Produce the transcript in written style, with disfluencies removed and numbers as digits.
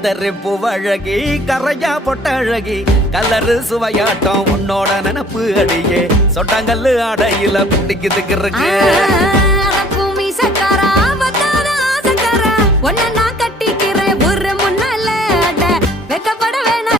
கதறி பூவழகி கரையா பொட்டழகி கலரு சுவையாட்டம் உன்னோட நினப்பு அடியே சொட்டாங்கல்லு ஆடையில பிடிக்குதுக்கு இருக்கு